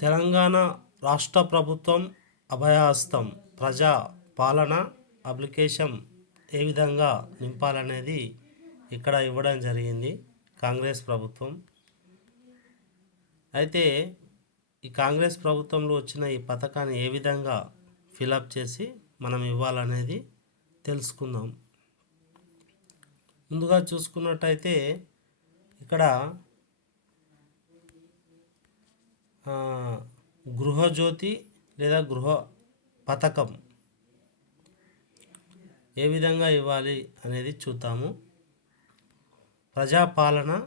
తెలంగాణ రాష్ట్ర ప్రభుత్వం అభయహస్తం ప్రజా పాలన అప్లికేషన్ ఏ విధంగా నింపాలనేది ఇక్కడ ఇవ్వడం జరిగింది కాంగ్రెస్ ప్రభుత్వం. అయితే ఈ కాంగ్రెస్ ప్రభుత్వంలో వచ్చిన ఈ పథకాన్ని ఏ విధంగా ఫిలప్ చేసి మనం ఇవ్వాలనేది తెలుసుకుందాం. ముందుగా చూసుకున్నట్టయితే ఇక్కడ గృహజ్యోతి లేదా గృహ పథకం ఏ విధంగా ఇవ్వాలి అనేది చూద్దాము. ప్రజాపాలన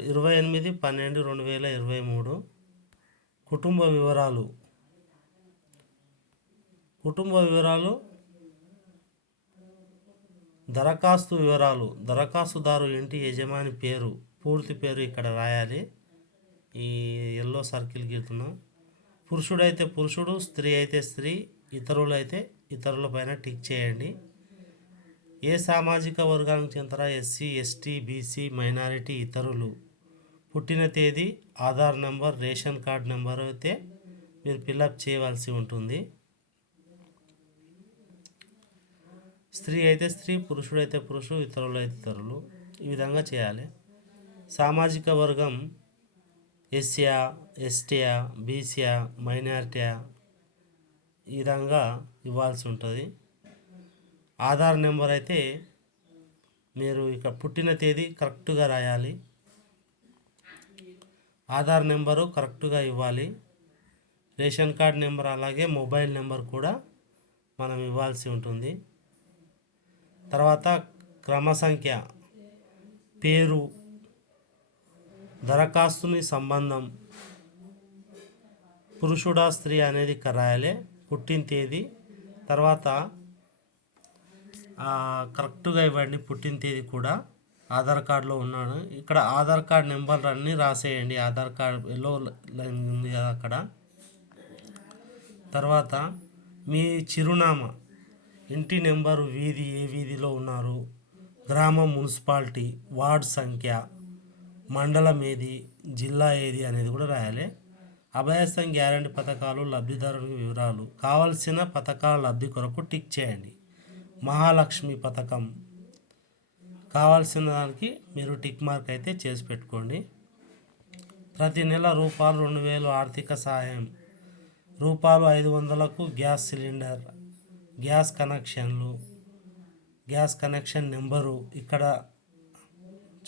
ఇరవై ఎనిమిది పన్నెండు రెండు వేల ఇరవై మూడు. కుటుంబ వివరాలు. కుటుంబ వివరాలు. దరఖాస్తు వివరాలు. దరఖాస్తుదారు ఇంటి యజమాని పేరు పూర్తి పేరు ఇక్కడ రాయాలి. ఈ ఎల్లో సర్కిల్ గీతున్నాం పురుషుడైతే పురుషుడు స్త్రీ అయితే స్త్రీ ఇతరులైతే ఇతరుల పైన టిక్ చేయండి. ఏ సామాజిక వర్గానికి చెందిన ఎస్సీ ఎస్టీ బీసీ మైనారిటీ ఇతరులు. పుట్టిన తేదీ Aadhaar number ration card number అయితే మీరు ఫిల్అప్ చేయవలసి ఉంటుంది. స్త్రీ అయితే స్త్రీ పురుషుడు అయితే పురుషుడు ఇతరులు అయితే ఇతరులు. ఈ విధంగా చేయాలి. సామాజిక వర్గం ఎస్సియా ఎస్టీయా బీసీయా మైనారిటీయా ఈ విధంగా ఇవ్వాల్సి ఉంటుంది. ఆధార్ నెంబర్ అయితే మీరు ఇక్కడ పుట్టిన తేదీ కరెక్ట్గా రాయాలి. ఆధార్ నెంబరు కరెక్ట్గా ఇవ్వాలి. రేషన్ కార్డ్ నెంబర్ అలాగే మొబైల్ నెంబర్ కూడా మనం ఇవ్వాల్సి ఉంటుంది. తర్వాత క్రమ సంఖ్య పేరు దరఖాస్తుని సంబంధం పురుషుడా స్త్రీ అనేది ఇక్కడ రాయాలి. పుట్టిన తేదీ తర్వాత కరెక్ట్గా ఇవ్వండి పుట్టిన తేదీ కూడా. ఆధార్ కార్డులో ఉన్నాను ఇక్కడ ఆధార్ కార్డ్ నెంబర్ అన్నీ రాసేయండి. ఆధార్ కార్డ్ ఎల్లో లైన్ ఉంది కదా అక్కడ. తర్వాత మీ చిరునామా ఇంటి నెంబరు వీధి ఏ వీధిలో ఉన్నారు గ్రామం మున్సిపాలిటీ వార్డ్ సంఖ్య మండలం ఏది జిల్లా ఏది అనేది కూడా రాయాలి. అభయస్థం గ్యారంటీ పథకాలు లబ్ధిదారుల వివరాలు కావలసిన పథకాల లబ్ధి కొరకు టిక్ చేయండి. మహాలక్ష్మి పథకం కావాల్సిన దానికి మీరు టిక్ మార్క్ అయితే చేసి పెట్టుకోండి. ప్రతి నెల రూపాయలు రెండు వేలు ఆర్థిక సహాయం రూపాయలు ఐదు వందలకు గ్యాస్ సిలిండర్ గ్యాస్ కనెక్షన్లు గ్యాస్ కనెక్షన్ నెంబరు ఇక్కడ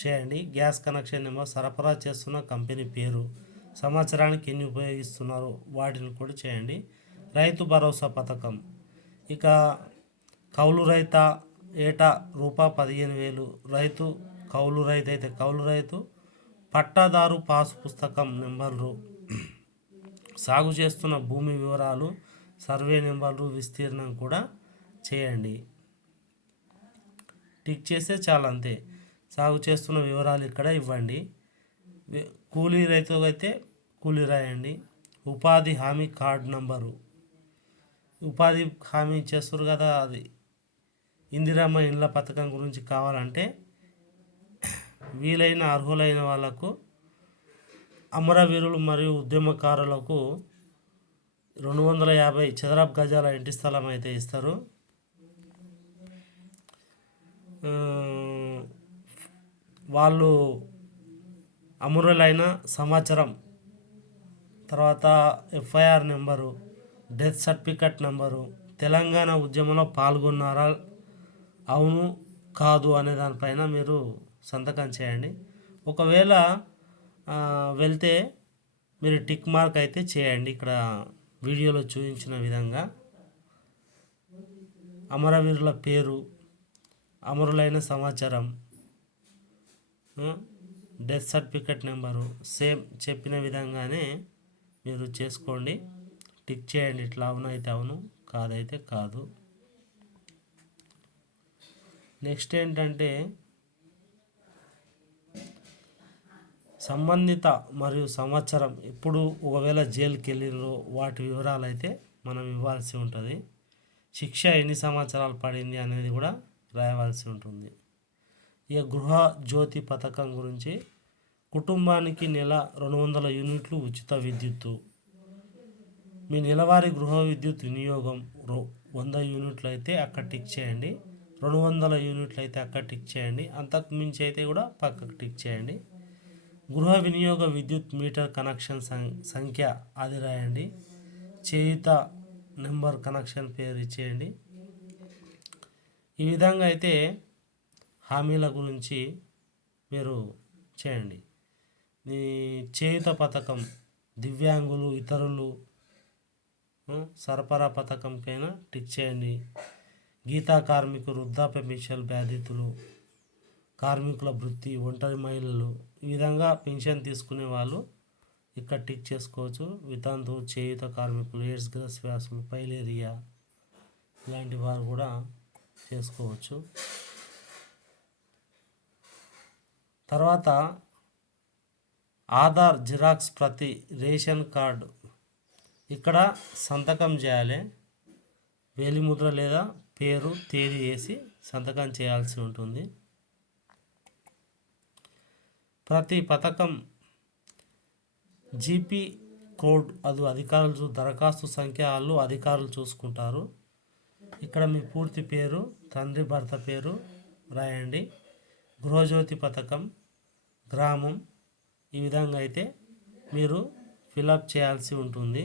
చేయండి. గ్యాస్ కనెక్షన్ నెంబర్ సరఫరా చేస్తున్న కంపెనీ పేరు. సంవత్సరానికి ఎన్ని ఉపయోగిస్తున్నారు? వాటిని కూడా చేయండి. రైతు భరోసా పథకం. ఇక కౌలు రైత ఏటా రూపా పదిహేను వేలు. రైతు కౌలు రైతు అయితే కౌలు రైతు. పట్టాదారు పాసు పుస్తకం నెంబర్లు. సాగు చేస్తున్న భూమి వివరాలు సర్వే నెంబర్లు విస్తీర్ణం కూడా చేయండి. టిక్ చేస్తే చాలా అంతే. సాగు చేస్తున్న వివరాలు ఇక్కడ ఇవ్వండి. కూలీ రైతు అయితే కూలీ రాయండి. ఉపాధి హామీ కార్డు నంబరు. ఉపాధి హామీ చేస్తారు కదా అది. ఇందిరమ్మ ఇండ్ల పథకం గురించి కావాలంటే వీలైన అర్హులైన వాళ్ళకు అమరవీరులు మరియు ఉద్యమకారులకు రెండు వందల యాభై చదరపు గజాల ఇంటి స్థలం అయితే ఇస్తారు. వాళ్ళు అమరులైన సమాచారం. తర్వాత FIR number death certificate number Telangana ఉద్యమంలో పాల్గొన్నారా? అవును కాదు అనే దానిపైన మీరు సంతకం చేయండి. ఒకవేళ వెళ్తే మీరు టిక్ మార్క్ అయితే చేయండి. ఇక్కడ వీడియోలో చూపించిన విధంగా. అమరవీరుల పేరు అమరులైన సమాచారం. డెత్ సర్టిఫికెట్ నెంబరు సేమ్ చెప్పిన విధంగానే మీరు చేసుకోండి. టిక్ చేయండి. ఇట్లా అవునైతే అవును కాదైతే కాదు. నెక్స్ట్ ఏంటంటే సంబంధిత మరియు సంవత్సరం ఇప్పుడు ఒకవేళ జైలుకి వెళ్ళినో వాటి వివరాలు అయితే మనం ఇవ్వాల్సి ఉంటుంది. శిక్ష ఎన్ని సంవత్సరాలు పడింది అనేది కూడా రాయవలసి ఉంటుంది. ఇక గృహ జ్యోతి పథకం గురించి కుటుంబానికి నెల రెండు వందల యూనిట్లు ఉచిత విద్యుత్తు. మీ నెలవారీ గృహ విద్యుత్ వినియోగం రో వంద యూనిట్లు అయితే అక్కడ టిక్ చేయండి. రెండు వందల యూనిట్లు అయితే అక్కడ టిక్ చేయండి. అంతకు మించి అయితే కూడా పక్కకు టిక్ చేయండి. గృహ వినియోగ విద్యుత్ మీటర్ కనెక్షన్ సం- సంఖ్య అది రాయండి. చేయుత నెంబర్ కనెక్షన్ పేరు ఇచ్చేయండి. ఈ విధంగా అయితే హామీల గురించి మీరు చేయండి. ఈ చేయుత పథకం దివ్యాంగులు ఇతరులు సరఫరా పథకంకైనా టిక్ చేయండి. గీతా కార్మికులు వృద్ధాప్య పెన్షన్ బాధితులు కార్మికుల వృత్తి ఒంటరి మహిళలు ఈ విధంగా పెన్షన్ తీసుకునే వాళ్ళు ఇక్కడ టిక్ చేసుకోవచ్చు. వితంతు చేయుత కార్మికులు ఎయిడ్స్ గ్రస్ వ్యాసులు పైలేరియా ఇలాంటి వారు కూడా చేసుకోవచ్చు. తర్వాత ఆధార్ జిరాక్స్ ప్రతి రేషన్ కార్డు ఇక్కడ సంతకం చేయాలి. వేలిముద్ర లేదా పేరు తేదీ వేసి సంతకం చేయాల్సి ఉంటుంది. ప్రతి పథకం జీపీ కోడ్ అది అధికారులు చూ- దరఖాస్తు సంఖ్య వాళ్ళు అధికారులు చూసుకుంటారు. ఇక్కడ మీ పూర్తి పేరు తండ్రి భర్త పేరు రాయండి. గృహజ్యోతి పథకం గ్రామం ఈ విధంగా అయితే మీరు ఫిలప్ చేయాల్సి ఉంటుంది.